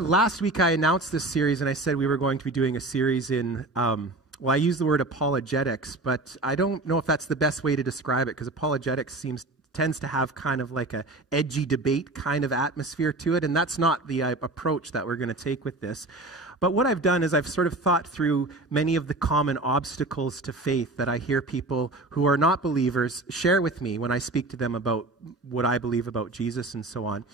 last week I announced this series, and I said we were going to be doing a series in, well, I use the word apologetics, but I don't know if that's the best way to describe it, because apologetics tends to have kind of like a edgy debate kind of atmosphere to it, and that's not the approach that we're going to take with this. But what I've done is I've sort of thought through many of the common obstacles to faith that I hear people who are not believers share with me when I speak to them about what I believe about Jesus and so on.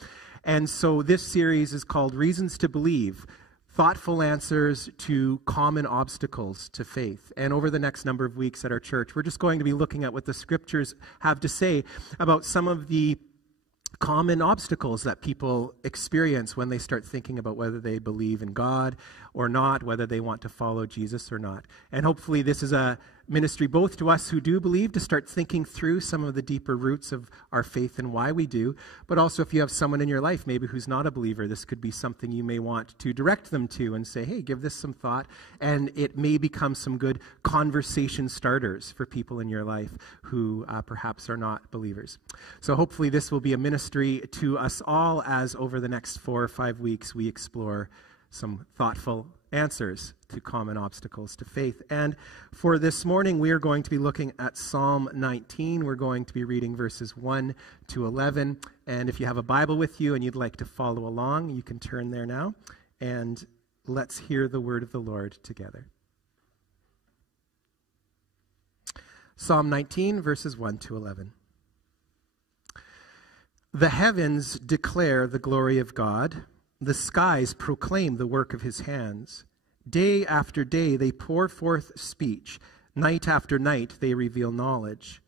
And so this series is called Reasons to Believe, Thoughtful Answers to Common Obstacles to Faith. And over the next number of weeks at our church, we're just going to be looking at what the scriptures have to say about some of the common obstacles that people experience when they start thinking about whether they believe in God or not, whether they want to follow Jesus or not. And hopefully this is a ministry both to us who do believe to start thinking through some of the deeper roots of our faith and why we do, but also if you have someone in your life maybe who's not a believer, this could be something you may want to direct them to and say, hey, give this some thought, and it may become some good conversation starters for people in your life who perhaps are not believers. So hopefully this will be a ministry to us all as over the next 4 or 5 weeks we explore some thoughtful answers to common obstacles to faith. And for this morning, we are going to be looking at Psalm 19. We're going to be reading verses 1 to 11. And if you have a Bible with you and you'd like to follow along, you can turn there now. And let's hear the word of the Lord together. Psalm 19, verses 1 to 11. The heavens declare the glory of God. The skies proclaim the work of his hands. Day after day they pour forth speech. Night after night they reveal knowledge.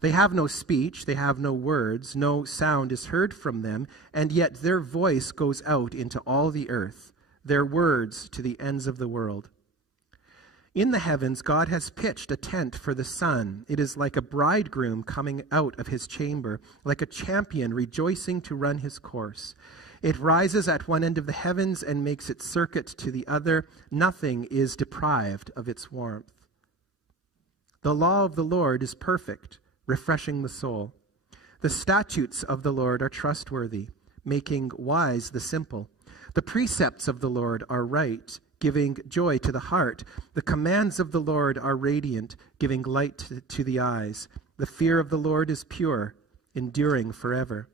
They have no speech, they have no words, no sound is heard from them, and yet their voice goes out into all the earth, their words to the ends of the world. In the heavens God has pitched a tent for the sun. It is like a bridegroom coming out of his chamber, like a champion rejoicing to run his course. It rises at one end of the heavens and makes its circuit to the other. Nothing is deprived of its warmth. The law of the Lord is perfect, refreshing the soul. The statutes of the Lord are trustworthy, making wise the simple. The precepts of the Lord are right, giving joy to the heart. The commands of the Lord are radiant, giving light to the eyes. The fear of the Lord is pure, enduring forever.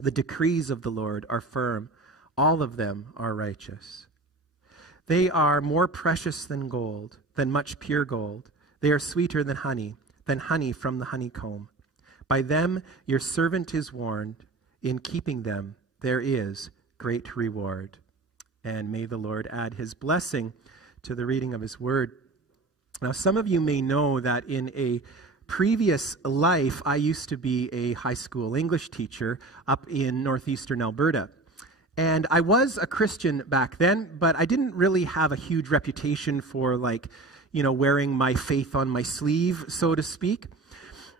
The decrees of the Lord are firm. All of them are righteous. They are more precious than gold, than much pure gold. They are sweeter than honey from the honeycomb. By them your servant is warned. In keeping them there is great reward. And may the Lord add his blessing to the reading of his word. Now, some of you may know that in a previous life, I used to be a high school English teacher up in northeastern Alberta. And I was a Christian back then, but I didn't really have a huge reputation for, wearing my faith on my sleeve, so to speak.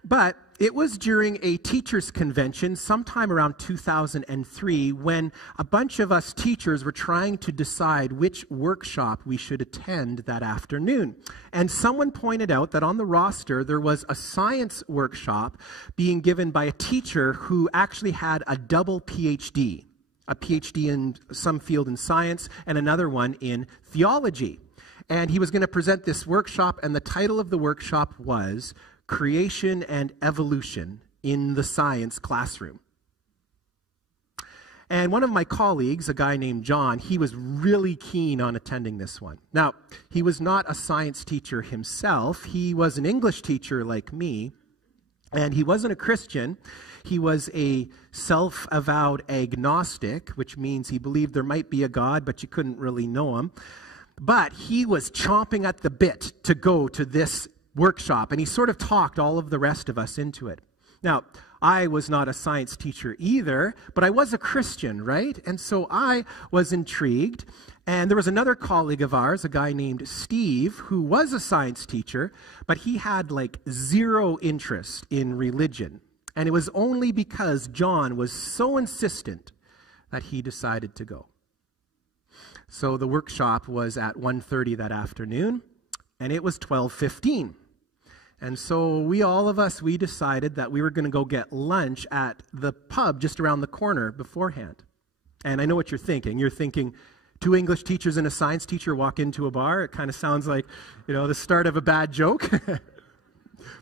But it was during a teachers' convention sometime around 2003 when a bunch of us teachers were trying to decide which workshop we should attend that afternoon. And someone pointed out that on the roster there was a science workshop being given by a teacher who actually had a double PhD, a PhD in some field in science and another one in theology. And he was going to present this workshop, and the title of the workshop was Creation and Evolution in the Science Classroom. And one of my colleagues, a guy named John, he was really keen on attending this one. Now, he was not a science teacher himself. He was an English teacher like me, and he wasn't a Christian. He was a self-avowed agnostic, which means he believed there might be a God, but you couldn't really know him. But he was chomping at the bit to go to this workshop, and he sort of talked all of the rest of us into it. Now, I was not a science teacher either, but I was a Christian, right? And so I was intrigued, and there was another colleague of ours, a guy named Steve, who was a science teacher, but he had zero interest in religion. And it was only because John was so insistent that he decided to go. So the workshop was at 1:30 that afternoon, and it was 12:15. And so we decided that we were going to go get lunch at the pub just around the corner beforehand. And I know what you're thinking. You're thinking, two English teachers and a science teacher walk into a bar. It kind of sounds like, the start of a bad joke.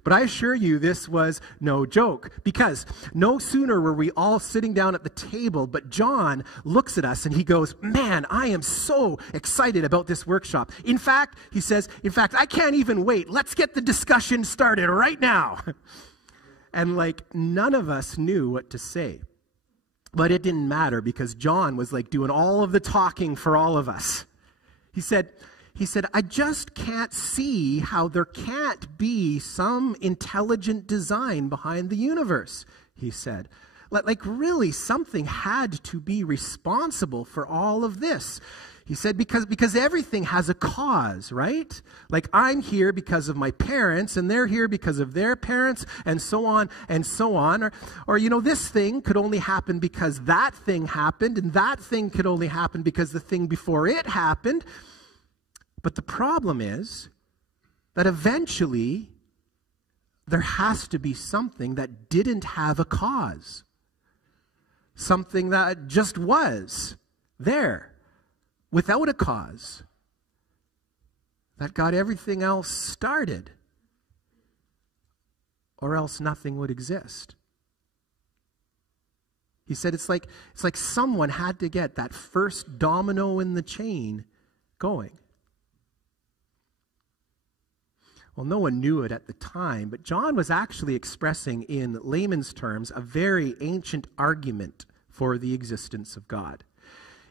But I assure you this was no joke, because no sooner were we all sitting down at the table, but John looks at us and he goes, "Man, I am so excited about this workshop. In fact," he says, "I can't even wait. Let's get the discussion started right now." And none of us knew what to say. But it didn't matter, because John was doing all of the talking for all of us. He said, "I just can't see how there can't be some intelligent design behind the universe," he said. Really, something had to be responsible for all of this. He said, because everything has a cause, right? I'm here because of my parents, and they're here because of their parents, and so on and so on. Or this thing could only happen because that thing happened, and that thing could only happen because the thing before it happened. But the problem is that eventually there has to be something that didn't have a cause. Something that just was there without a cause, that got everything else started, or else nothing would exist. He said it's like someone had to get that first domino in the chain going. Well, no one knew it at the time, but John was actually expressing in layman's terms a very ancient argument for the existence of God.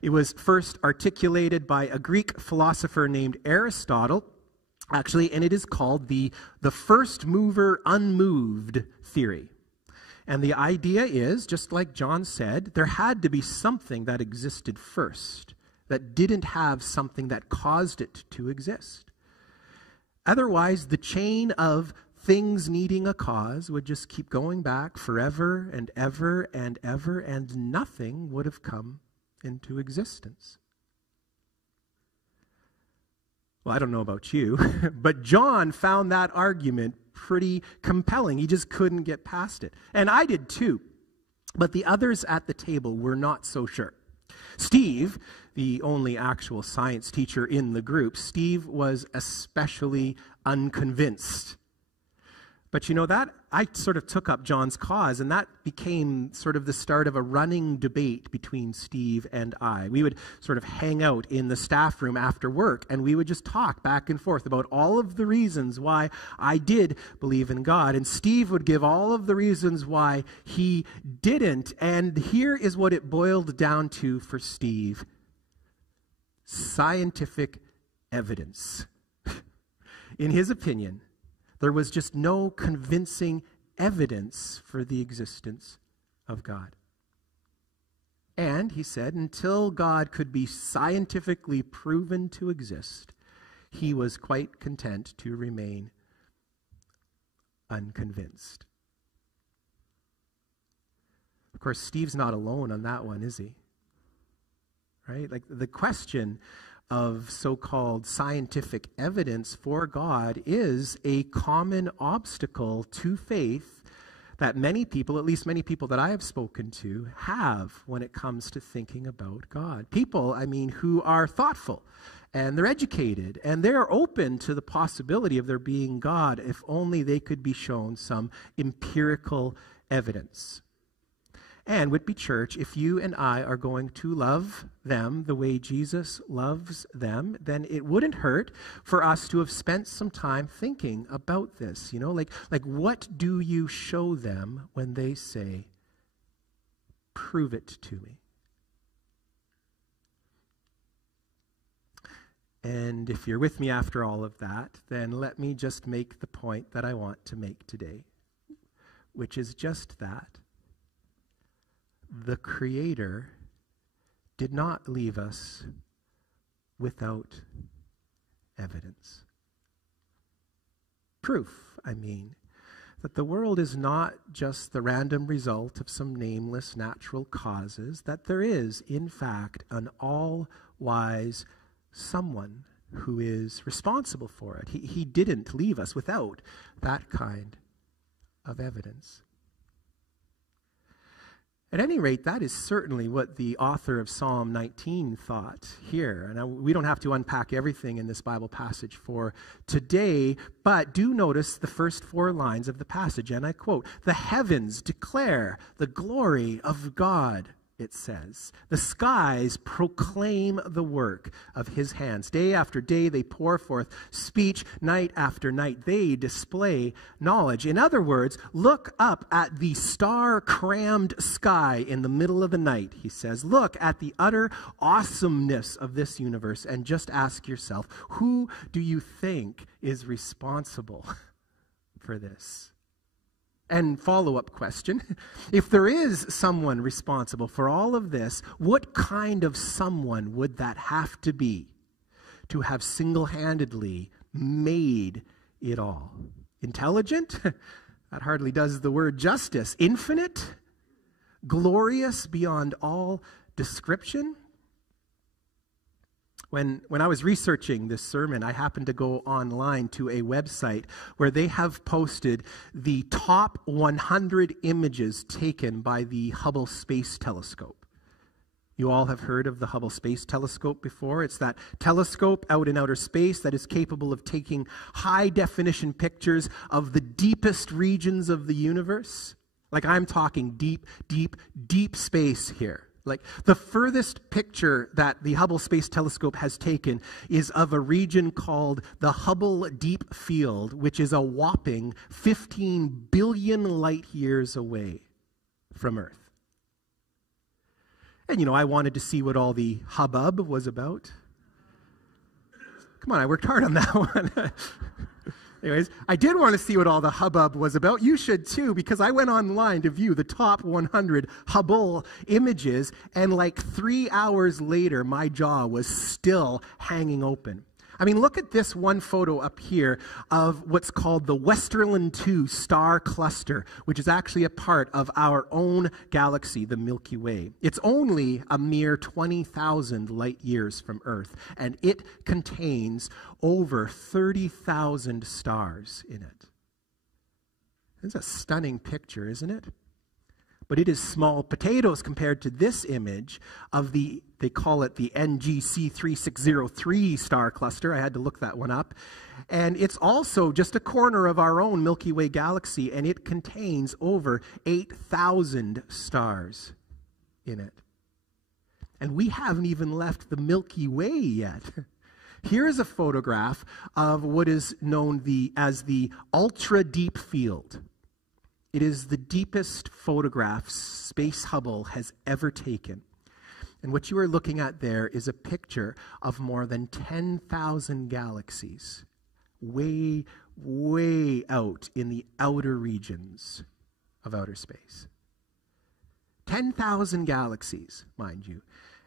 It was first articulated by a Greek philosopher named Aristotle, actually, and it is called the first mover unmoved theory. And the idea is, just like John said, there had to be something that existed first, that didn't have something that caused it to exist. Otherwise, the chain of things needing a cause would just keep going back forever and ever and ever, and nothing would have come into existence. Well, I don't know about you, but John found that argument pretty compelling. He just couldn't get past it. And I did too. But the others at the table were not so sure. Steve, the only actual science teacher in the group, Steve was especially unconvinced. But that I sort of took up John's cause, and that became sort of the start of a running debate between Steve and I. We would sort of hang out in the staff room after work, and we would just talk back and forth about all of the reasons why I did believe in God, and Steve would give all of the reasons why he didn't. And here is what it boiled down to for Steve: scientific evidence. In his opinion, there was just no convincing evidence for the existence of God. And, he said, until God could be scientifically proven to exist, he was quite content to remain unconvinced. Of course, Steve's not alone on that one, is he? Right? The question of so-called scientific evidence for God is a common obstacle to faith that many people, at least many people that I have spoken to, have when it comes to thinking about God. People, who are thoughtful, and they're educated, and they're open to the possibility of there being God if only they could be shown some empirical evidence. And Whitby Church, if you and I are going to love them the way Jesus loves them, then it wouldn't hurt for us to have spent some time thinking about this. What do you show them when they say, "Prove it to me"? And if you're with me after all of that, then let me just make the point that I want to make today, which is just that. The Creator did not leave us without evidence. Proof, that the world is not just the random result of some nameless natural causes, that there is, in fact, an all-wise someone who is responsible for it. He didn't leave us without that kind of evidence. At any rate, that is certainly what the author of Psalm 19 thought here. And we don't have to unpack everything in this Bible passage for today, but do notice the first 4 lines of the passage, and I quote, "The heavens declare the glory of God," it says. "The skies proclaim the work of his hands. Day after day they pour forth speech. Night after night they display knowledge." In other words, look up at the star-crammed sky in the middle of the night, he says. Look at the utter awesomeness of this universe and just ask yourself, who do you think is responsible for this? And follow-up question, if there is someone responsible for all of this, what kind of someone would that have to be to have single-handedly made it all? Intelligent? That hardly does the word justice. Infinite? Glorious beyond all description? When I was researching this sermon, I happened to go online to a website where they have posted the top 100 images taken by the Hubble Space Telescope. You all have heard of the Hubble Space Telescope before. It's that telescope out in outer space that is capable of taking high-definition pictures of the deepest regions of the universe. Like, I'm talking deep, deep, deep space here. Like, the furthest picture that the Hubble Space Telescope has taken is of a region called the Hubble Deep Field, which is a whopping 15 billion light years away from Earth. And, I wanted to see what all the hubbub was about. Come on, I worked hard on that one. Anyways, I did want to see what all the hubbub was about. You should too, because I went online to view the top 100 Hubble images, and like 3 hours later, my jaw was still hanging open. I mean, look at this one photo up here of what's called the Westerland 2 star cluster, which is actually a part of our own galaxy, the Milky Way. It's only a mere 20,000 light years from Earth, and it contains over 30,000 stars in it. It's a stunning picture, isn't it? But it is small potatoes compared to this image of they call it the NGC 3603 star cluster. I had to look that one up. And it's also just a corner of our own Milky Way galaxy, and it contains over 8,000 stars in it. And we haven't even left the Milky Way yet. Here is a photograph of what is known as the Ultra Deep Field. It is the deepest photograph Space Hubble has ever taken. And what you are looking at there is a picture of more than 10,000 galaxies, way, way out in the outer regions of outer space. 10,000 galaxies, mind you.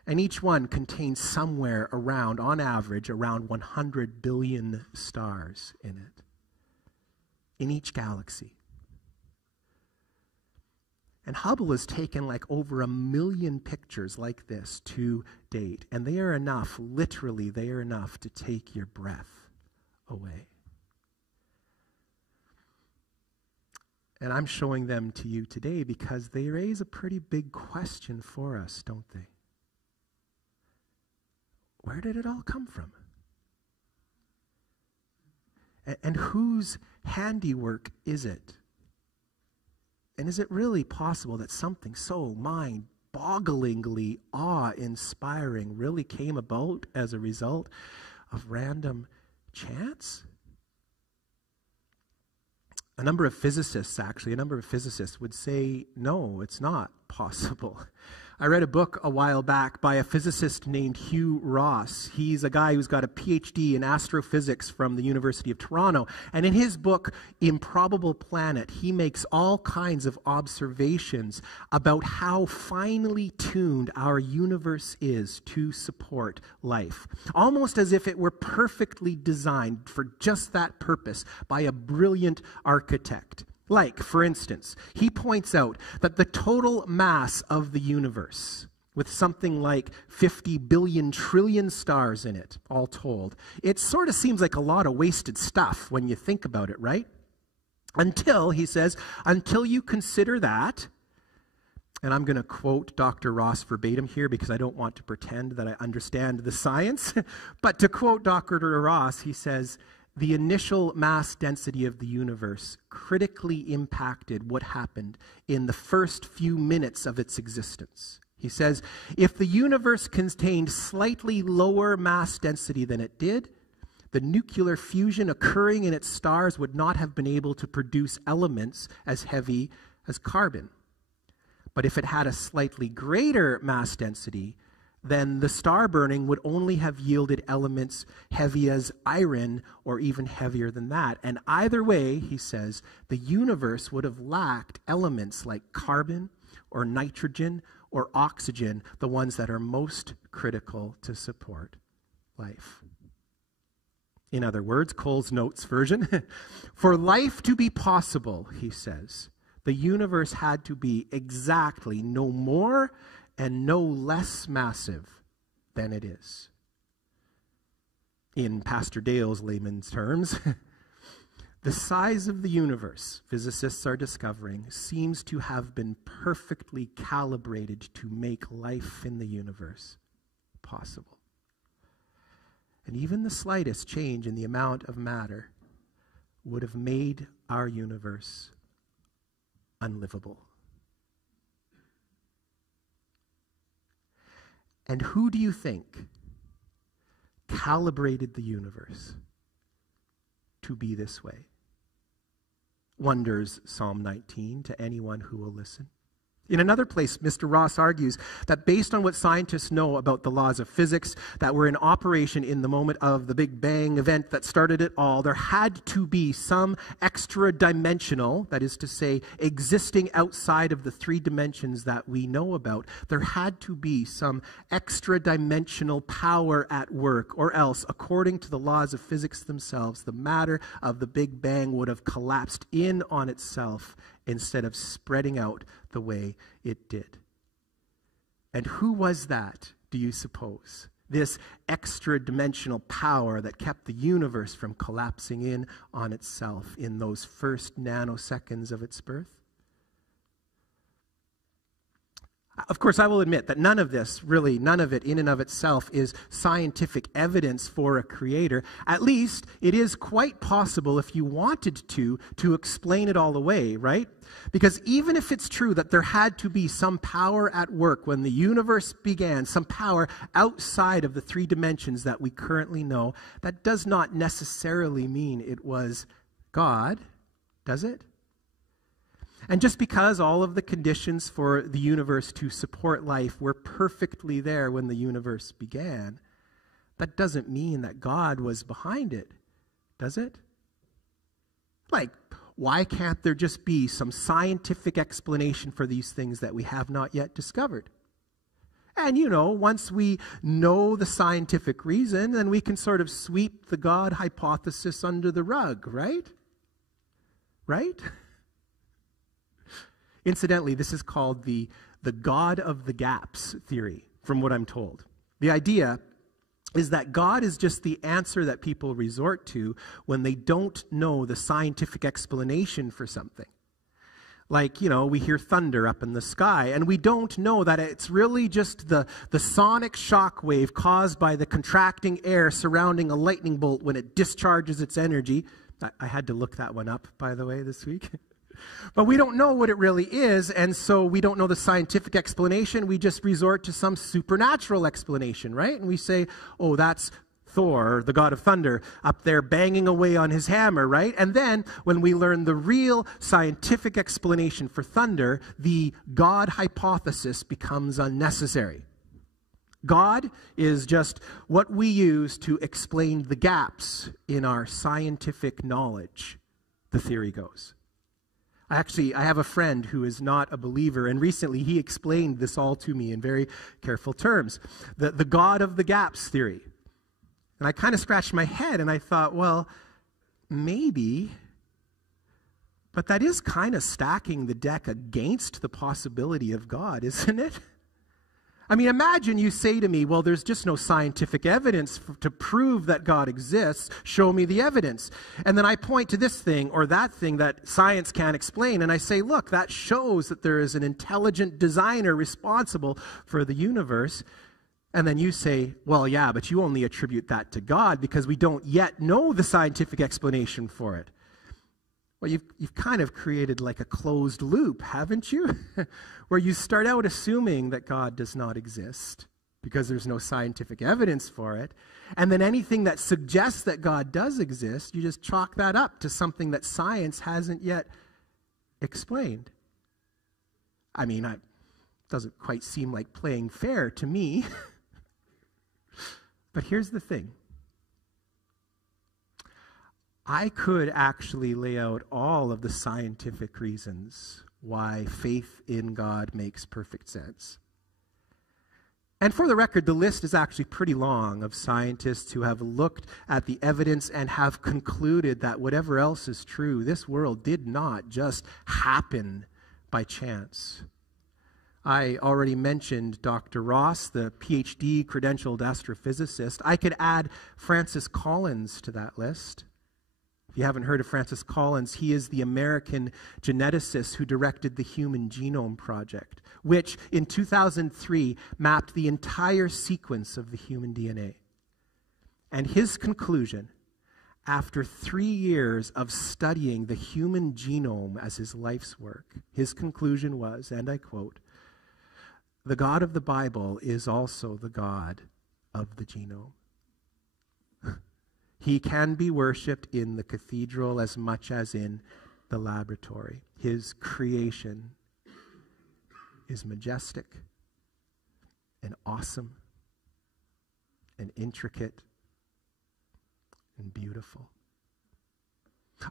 And each one contains somewhere around, on average, around 100 billion stars in it. In each galaxy. And Hubble has taken like over 1 million pictures like this to date. And they are enough, literally, they are enough to take your breath away. And I'm showing them to you today because they raise a pretty big question for us, don't they? Where did it all come from? And whose handiwork is it? And is it really possible that something so mind-bogglingly awe-inspiring really came about as a result of random chance? A number of physicists would say, no, it's not possible. I read a book a while back by a physicist named Hugh Ross. He's a guy who's got a PhD in astrophysics from the University of Toronto. And in his book, Improbable Planet, he makes all kinds of observations about how finely tuned our universe is to support life. Almost as if it were perfectly designed for just that purpose by a brilliant architect. Like, for instance, he points out that the total mass of the universe, with something like 50 billion trillion stars in it, all told, it sort of seems like a lot of wasted stuff when you think about it, right? Until, he says, until you consider that And I'm going to quote Dr. Ross verbatim here because I don't want to pretend that I understand the science. But to quote Dr. Ross, he says, "The initial mass density of the universe critically impacted what happened in the first few minutes of its existence." He says, "If the universe contained slightly lower mass density than it did, the nuclear fusion occurring in its stars would not have been able to produce elements as heavy as carbon. But if it had a slightly greater mass density, then the star burning would only have yielded elements heavy as iron or even heavier than that. And either way," he says, "the universe would have lacked elements like carbon or nitrogen or oxygen, the ones that are most critical to support life." In other words, Cole's Notes version, "For life to be possible," he says, "the universe had to be exactly no more and no less massive than it is." In Pastor Dale's layman's terms, the size of the universe, physicists are discovering, seems to have been perfectly calibrated to make life in the universe possible. And even the slightest change in the amount of matter would have made our universe unlivable. And who do you think calibrated the universe to be this way? Wonders Psalm 19 to anyone who will listen. In another place, Mr. Ross argues that based on what scientists know about the laws of physics that were in operation in the moment of the Big Bang event that started it all, there had to be some extra dimensional, that is to say, existing outside of the three dimensions that we know about, there had to be some extra dimensional power at work, or else, according to the laws of physics themselves, the matter of the Big Bang would have collapsed in on itself instead of spreading out the way it did. And who was that, do you suppose? This extra-dimensional power that kept the universe from collapsing in on itself in those first nanoseconds of its birth? Of course, I will admit that none of this, really, none of it in and of itself is scientific evidence for a creator. At least, it is quite possible, if you wanted to explain it all away, right? Because even if it's true that there had to be some power at work when the universe began, some power outside of the three dimensions that we currently know, that does not necessarily mean it was God, does it? And just because all of the conditions for the universe to support life were perfectly there when the universe began, that doesn't mean that God was behind it, does it? Like, why can't there just be some scientific explanation for these things that we have not yet discovered? And, you know, once we know the scientific reason, then we can sort of sweep the God hypothesis under the rug, right? Right? Incidentally, this is called the God of the gaps theory, from what I'm told. The idea is that God is just the answer that people resort to when they don't know the scientific explanation for something. Like, you know, we hear thunder up in the sky, and we don't know that it's really just the sonic shock wave caused by the contracting air surrounding a lightning bolt when it discharges its energy. I had to look that one up, by the way, this week. But we don't know what it really is, and so we don't know the scientific explanation. We just resort to some supernatural explanation, right? And we say, oh, that's Thor, the god of thunder, up there banging away on his hammer, right? And then when we learn the real scientific explanation for thunder, the God hypothesis becomes unnecessary. God is just what we use to explain the gaps in our scientific knowledge, the theory goes. Actually, I have a friend who is not a believer, and recently he explained this all to me in very careful terms. The God of the gaps theory. And I kind of scratched my head, and I thought, well, maybe, but that is kind of stacking the deck against the possibility of God, isn't it? I mean, imagine you say to me, well, there's just no scientific evidence to prove that God exists. Show me the evidence. And then I point to this thing or that thing that science can't explain. And I say, look, that shows that there is an intelligent designer responsible for the universe. And then you say, well, yeah, but you only attribute that to God because we don't yet know the scientific explanation for it. Well, you've kind of created like a closed loop, haven't you? Where you start out assuming that God does not exist because there's no scientific evidence for it. And then anything that suggests that God does exist, you just chalk that up to something that science hasn't yet explained. I mean, it doesn't quite seem like playing fair to me. But here's the thing. I could actually lay out all of the scientific reasons why faith in God makes perfect sense. And for the record, the list is actually pretty long of scientists who have looked at the evidence and have concluded that whatever else is true, this world did not just happen by chance. I already mentioned Dr. Ross, the PhD credentialed astrophysicist. I could add Francis Collins to that list. If you haven't heard of Francis Collins, he is the American geneticist who directed the Human Genome Project, which in 2003 mapped the entire sequence of the human DNA. And his conclusion, after 3 years of studying the human genome as his life's work, his conclusion was, and I quote, "The God of the Bible is also the God of the genome. He can be worshipped in the cathedral as much as in the laboratory. His creation is majestic and awesome and intricate and beautiful."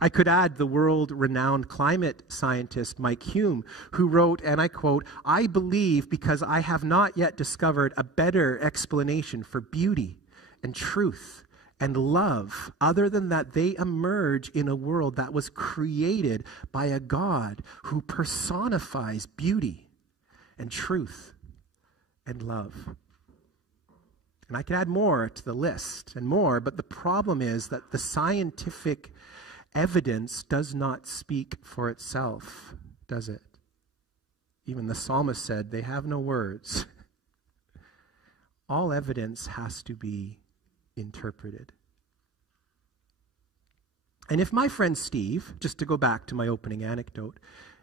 I could add the world-renowned climate scientist Mike Hume, who wrote, and I quote, "I believe because I have not yet discovered a better explanation for beauty and truth and love, other than that they emerge in a world that was created by a God who personifies beauty and truth and love." And I could add more to the list and more, but the problem is that the scientific evidence does not speak for itself, does it? Even the psalmist said, they have no words. All evidence has to be interpreted. And if my friend Steve, just to go back to my opening anecdote,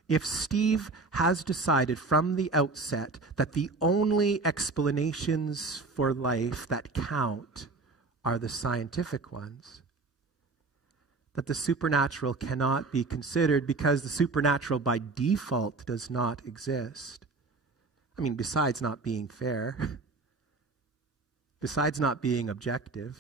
if Steve has decided from the outset that the only explanations for life that count are the scientific ones, that the supernatural cannot be considered because the supernatural by default does not exist. I mean, besides not being fair, besides not being objective,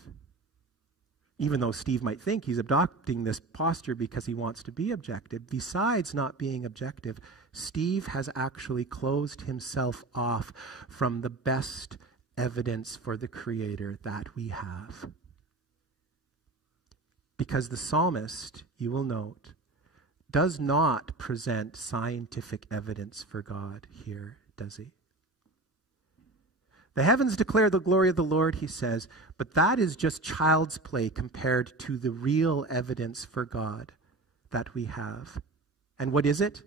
even though Steve might think he's adopting this posture because he wants to be objective, besides not being objective, Steve has actually closed himself off from the best evidence for the Creator that we have. Because the psalmist, you will note, does not present scientific evidence for God here, does he? The heavens declare the glory of the Lord, he says, but that is just child's play compared to the real evidence for God that we have. And what is it?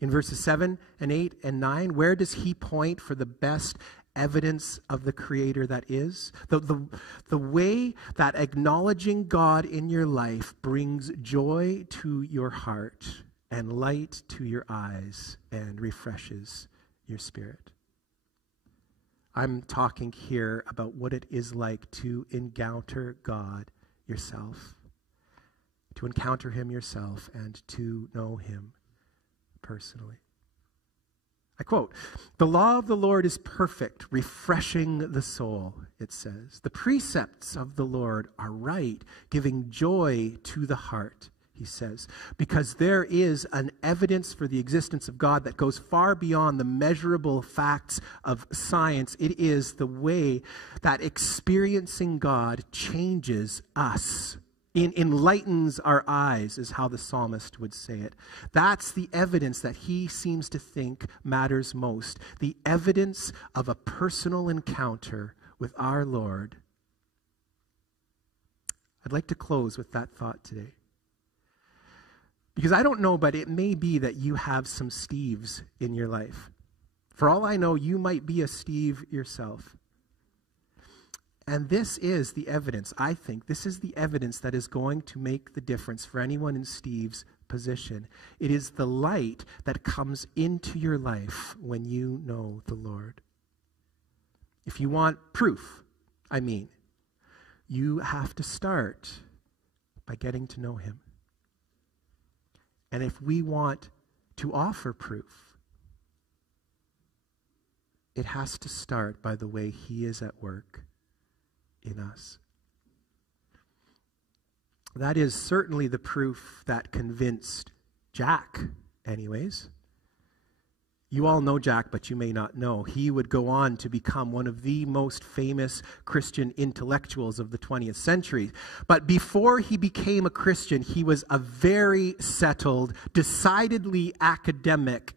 In verses 7 and 8 and 9, where does he point for the best evidence of the Creator that is? The way that acknowledging God in your life brings joy to your heart and light to your eyes and refreshes your spirit. I'm talking here about what it is like to encounter God yourself, to encounter him yourself and to know him personally. I quote, "The law of the Lord is perfect, refreshing the soul," it says. "The precepts of the Lord are right, giving joy to the heart," he says, because there is an evidence for the existence of God that goes far beyond the measurable facts of science. It is the way that experiencing God changes us enlightens our eyes, is how the psalmist would say it. That's the evidence that he seems to think matters most. The evidence of a personal encounter with our Lord. I'd like to close with that thought today. Because I don't know, but it may be that you have some Steves in your life. For all I know, you might be a Steve yourself. And this is the evidence, I think, this is the evidence that is going to make the difference for anyone in Steve's position. It is the light that comes into your life when you know the Lord. If you want proof, you have to start by getting to know him. And if we want to offer proof, it has to start by the way he is at work in us. That is certainly the proof that convinced Jack, anyways. You all know Jack, but you may not know. He would go on to become one of the most famous Christian intellectuals of the 20th century. But before he became a Christian, he was a very settled, decidedly academic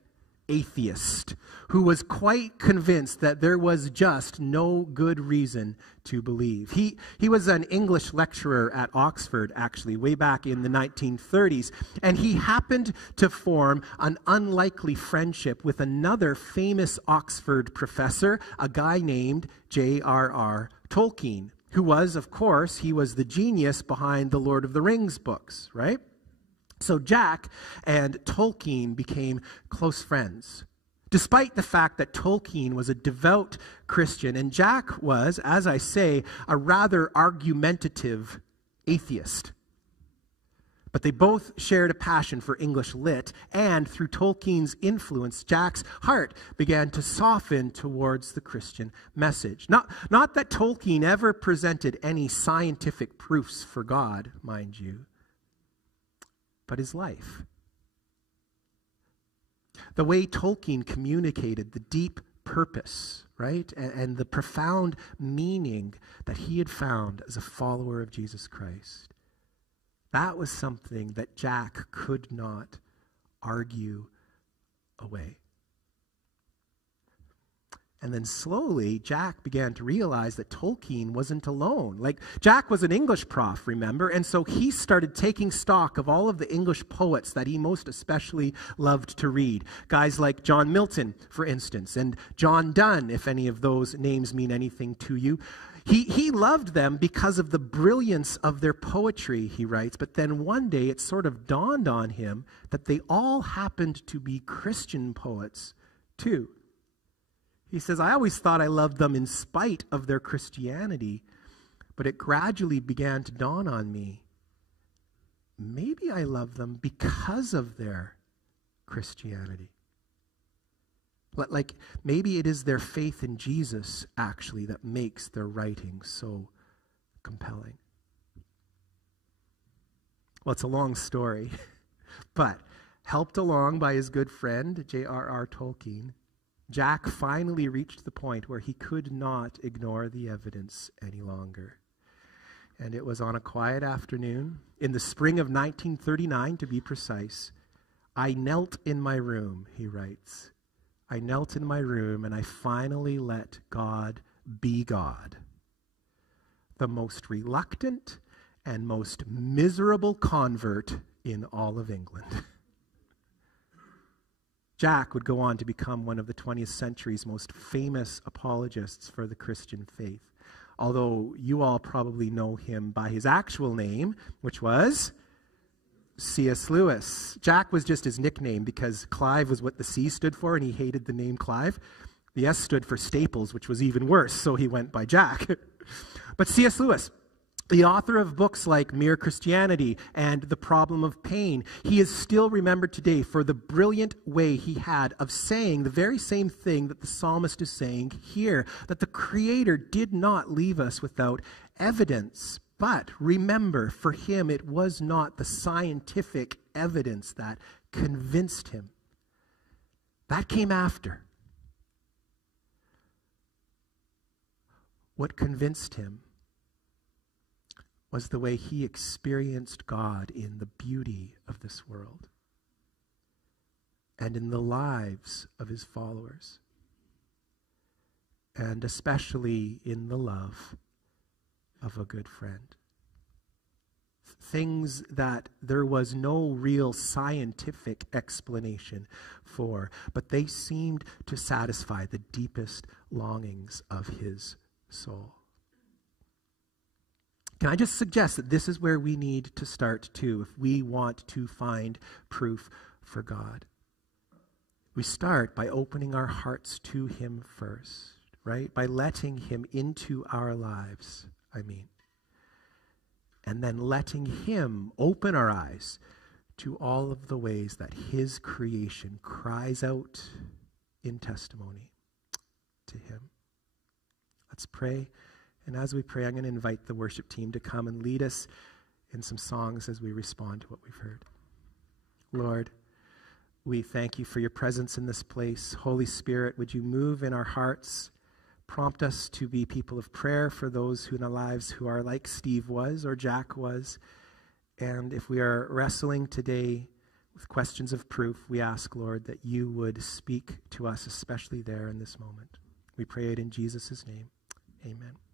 atheist who was quite convinced that there was just no good reason to believe. He was an English lecturer at Oxford, actually, way back in the 1930s, and he happened to form an unlikely friendship with another famous Oxford professor, a guy named JRR Tolkien, who was, of course, he was the genius behind the Lord of the Rings books, right? So Jack and Tolkien became close friends, despite the fact that Tolkien was a devout Christian and Jack was, as I say, a rather argumentative atheist. But they both shared a passion for English lit, and through Tolkien's influence, Jack's heart began to soften towards the Christian message. Not that Tolkien ever presented any scientific proofs for God, mind you, but his life. The way Tolkien communicated the deep purpose, right, and the profound meaning that he had found as a follower of Jesus Christ. That was something that Jack could not argue away. And then slowly, Jack began to realize that Tolkien wasn't alone. Like, Jack was an English prof, remember? And so he started taking stock of all of the English poets that he most especially loved to read. Guys like John Milton, for instance, and John Donne, if any of those names mean anything to you. He loved them because of the brilliance of their poetry, he writes. But then one day it sort of dawned on him that they all happened to be Christian poets, too. He says, I always thought I loved them in spite of their Christianity, but it gradually began to dawn on me. Maybe I love them because of their Christianity. Like, maybe it is their faith in Jesus, actually, that makes their writing so compelling. Well, it's a long story, but helped along by his good friend, JRR Tolkien, Jack finally reached the point where he could not ignore the evidence any longer. And it was on a quiet afternoon, in the spring of 1939 to be precise. I knelt in my room, he writes. I knelt in my room and I finally let God be God. The most reluctant and most miserable convert in all of England. Jack would go on to become one of the 20th century's most famous apologists for the Christian faith, although you all probably know him by his actual name, which was C.S. Lewis. Jack was just his nickname because Clive was what the C stood for, and he hated the name Clive. The S stood for Staples, which was even worse, so he went by Jack. But C.S. Lewis, the author of books like Mere Christianity and The Problem of Pain, he is still remembered today for the brilliant way he had of saying the very same thing that the psalmist is saying here, that the Creator did not leave us without evidence. But remember, for him, it was not the scientific evidence that convinced him. That came after. What convinced him was the way he experienced God in the beauty of this world and in the lives of his followers, and especially in the love of a good friend. Things that there was no real scientific explanation for, but they seemed to satisfy the deepest longings of his soul. Can I just suggest that this is where we need to start too, if we want to find proof for God? We start by opening our hearts to him first, right? By letting him into our lives, and then letting him open our eyes to all of the ways that his creation cries out in testimony to him. Let's pray. And as we pray, I'm going to invite the worship team to come and lead us in some songs as we respond to what we've heard. Lord, we thank you for your presence in this place. Holy Spirit, would you move in our hearts? Prompt us to be people of prayer for those who in our lives who are like Steve was or Jack was. And if we are wrestling today with questions of proof, we ask, Lord, that you would speak to us, especially there in this moment. We pray it in Jesus' name. Amen.